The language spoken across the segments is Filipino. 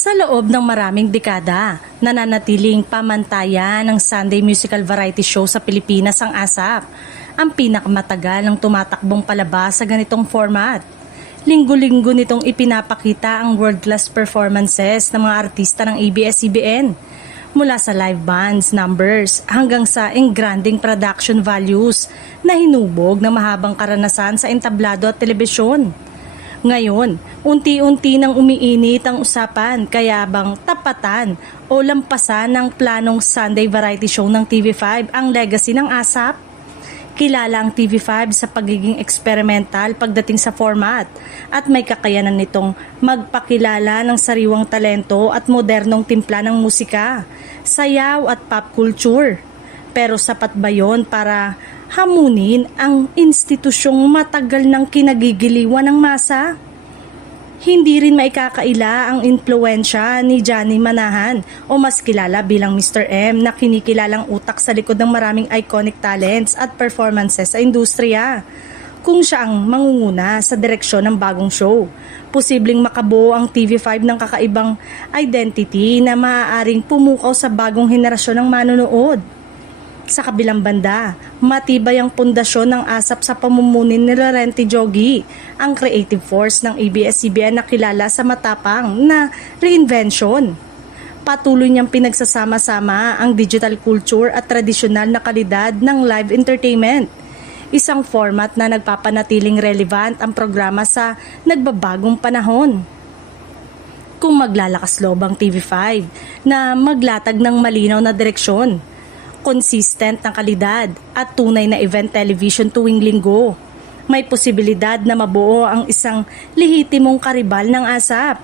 Sa loob ng maraming dekada, nananatiling pamantayan ng Sunday musical variety show sa Pilipinas ang ASAP, ang pinakamatagal ng tumatakbong palabas sa ganitong format. Linggo-linggo nitong ipinapakita ang world-class performances ng mga artista ng ABS-CBN, mula sa live bands numbers hanggang sa engranding production values na hinubog ng mahabang karanasan sa entablado at telebisyon. Ngayon, unti-unti nang umiinit ang usapan kaya bang tapatan o lampasan ng planong Sunday variety show ng TV5 ang legacy ng ASAP? Kilala ang TV5 sa pagiging experimental pagdating sa format at may kakayanan nitong magpakilala ng sariwang talento at modernong timpla ng musika, sayaw at pop culture. Pero sapat ba yon para hamunin ang institusyong matagal ng kinagigiliwan ng masa? Hindi rin maikakaila ang impluwensya ni Johnny Manahan o mas kilala bilang Mr. M na kinikilalang utak sa likod ng maraming iconic talents at performances sa industriya. Kung siya ang mangunguna sa direksyon ng bagong show, posibleng makabuo ang TV5 ng kakaibang identity na maaaring pumukaw sa bagong henerasyon ng manonood. Sa kabilang banda, matibay ang pundasyon ng ASAP sa pamumunin ni Laurenti Joggi, ang creative force ng ABS-CBN na kilala sa matapang na reinvention. Patuloy niyang pinagsasama-sama ang digital culture at tradisyonal na kalidad ng live entertainment. Isang format na nagpapanatiling relevant ang programa sa nagbabagong panahon. Kung maglalakas loob ang TV5 na maglatag ng malinaw na direksyon, consistent na kalidad at tunay na event television tuwing linggo, may posibilidad na mabuo ang isang lehitimong karibal ng ASAP.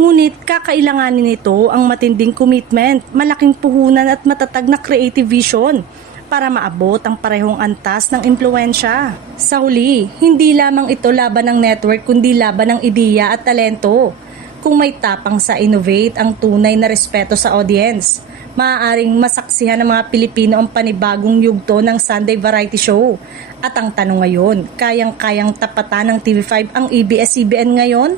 Ngunit kakailanganin nito ang matinding commitment, malaking puhunan at matatag na creative vision para maabot ang parehong antas ng impluwensya. Sa huli, hindi lamang ito laban ng network kundi laban ng ideya at talento. Kung may tapang sa innovate ang tunay na respeto sa audience, maaaring masaksihan ng mga Pilipino ang panibagong yugto ng Sunday variety show. At ang tanong ngayon, kayang-kayang tapatan ng TV5 ang ABS-CBN ngayon?